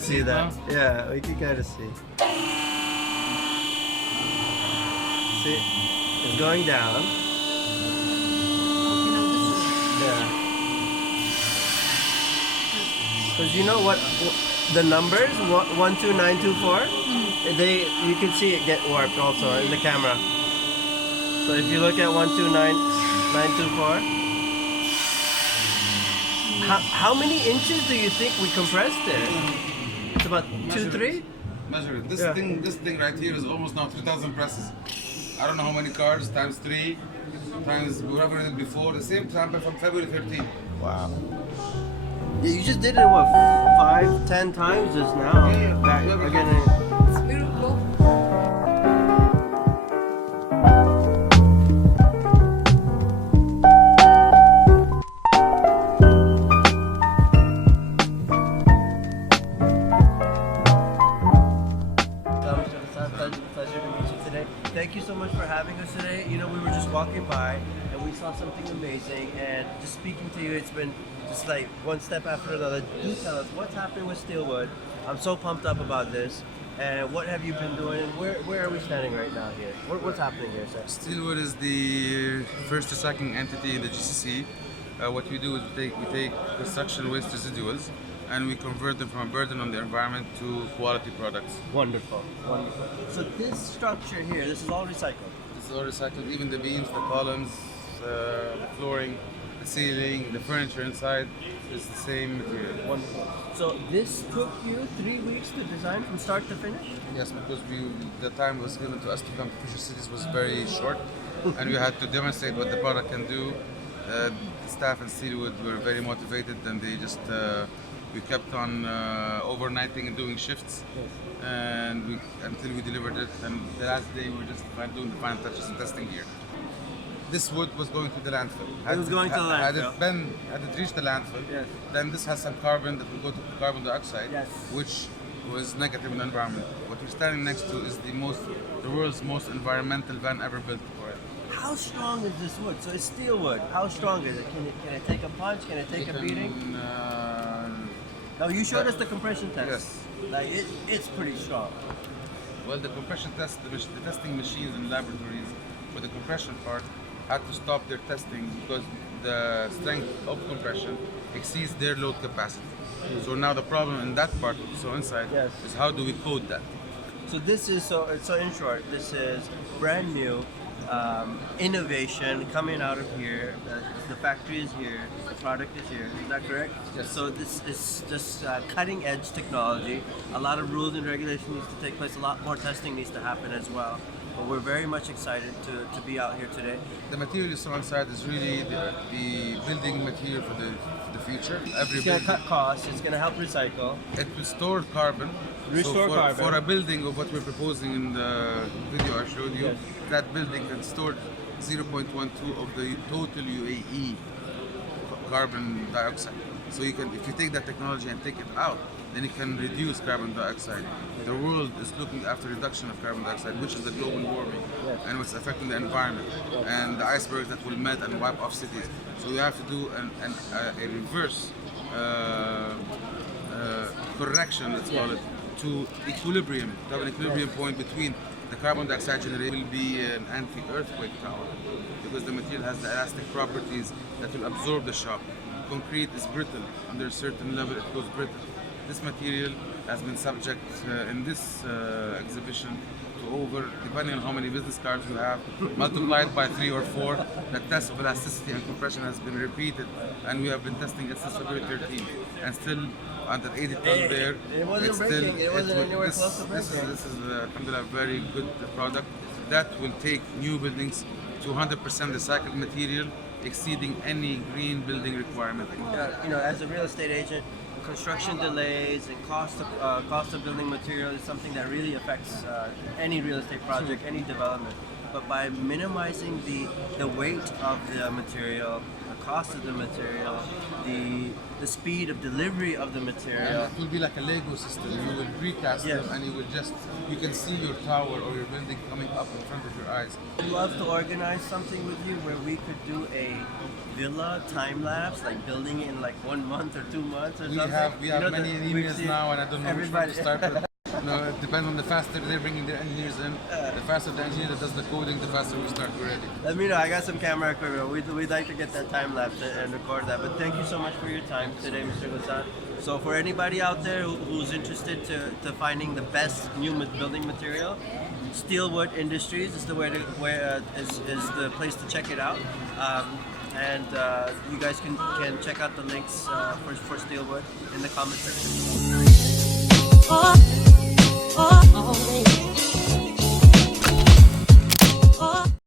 of see that. Yeah, we can kind of see. See, it's going down. Yeah. Because you know what the numbers 12924, you can see it get warped also in the camera. So if you look at 129924, how many inches do you think we compressed it? It's about 2-3. Measure it. This thing right here is almost now 3,000 presses. I don't know how many cars times 3 times whatever it did before. The same time from February 13. Wow. Yeah, you just did it what 5-10 times just now. Yeah. Again. It's beautiful. Pleasure to meet you today. Thank you so much for having us today. You know, we were just walking by and we saw something amazing, and just speaking to you, it's been just like one step after another. Do tell us what's happening with Steelwood. I'm so pumped up about this. And what have you been doing? Where are we standing right now here? What's happening here, sir? Steelwood is the first recycling entity in the GCC. What we do is we take construction waste residuals and we convert them from a burden on the environment to quality products. Wonderful, wonderful. So this structure here, this is all recycled? This is all recycled, even the beams, the columns, the flooring, the ceiling, the furniture inside is the same material. Wonderful. So this took you 3 weeks to design from start to finish? Yes, because the time was given to us to come to Future Cities was very short and we had to demonstrate what the product can do. The staff in Steelwood were very motivated and they just we kept on overnighting and doing shifts, and until we delivered it. And the last day we were just doing the final touches and testing here. This wood was going to the landfill. Had it reached the landfill, yes, then this has some carbon that will go to carbon dioxide, yes, which was negative in the environment. What we're standing next to is the world's most environmental van ever built for it. How strong is this wood? So it's steel wood. How strong is it? Can it take a punch? Can it take a beating? No, you showed us the compression test. Yes. Like it's pretty strong. Well, the compression test, the testing machines in laboratories for the compression part had to stop their testing because the strength of compression exceeds their load capacity. So now the problem in that part, so inside, yes, is how do we code that? So this is so in short, this is brand new innovation coming out of here. The factory is here, the product is here. Is that correct? Yes. So this is just cutting edge technology. A lot of rules and regulations needs to take place. A lot more testing needs to happen as well. But we're very much excited to be out here today. The material you saw inside is really the building material for the future. It's going to cut costs. It's going to help recycle. It will store carbon. Restore carbon. For a building of what we're proposing in the video I showed you, yes, that building can store 0.12 of the total UAE carbon dioxide. So you can, if you take that technology and take it out, then it can reduce carbon dioxide. The world is looking after reduction of carbon dioxide, which is the global warming, yes, and what's affecting the environment, yes, and the icebergs that will melt and wipe off cities. So we have to do a reverse correction, let's call it, to equilibrium, to have an equilibrium point between the carbon dioxide generated will be an anti-earthquake tower because the material has the elastic properties that will absorb the shock. Concrete is brittle. Under a certain level it goes brittle. This material has been subject in this exhibition to over, depending on how many business cards you have, multiplied by 3 or 4. The test of elasticity and compression has been repeated, and we have been testing it since February 13, and still under 80 tons there. It wasn't breaking. It wasn't anywhere close to breaking. This is alhamdulillah, a very good product that will take new buildings to 100% recycled material, exceeding any green building requirement. You know, as a real estate agent, construction delays and cost of building material is something that really affects any real estate project, any development. but by minimizing the weight of the material, the cost of the material, the speed of delivery of the material. And it will be like a Lego system. You will precast Yes. them, and you can see your tower or your building coming up in front of your eyes. I'd love to organize something with you where we could do a villa time lapse, like building it in like 1 month or 2 months or We something. have You know, many we've engineers seen now, and I don't know which one everybody. to start with. No, it depends on the faster they're bringing their engineers in. The faster the engineer that does the coding, the faster we start already. Let me know. I got some camera equipment. We'd like to get that time lapse and record that. But thank you so much for your time today, Mr. Ghassan. So for anybody out there who's interested to finding the best new building material, Steelwood Industries is the way to is the place to check it out. And you guys can check out the links for Steelwood in the comment section. Oh, oh, oh.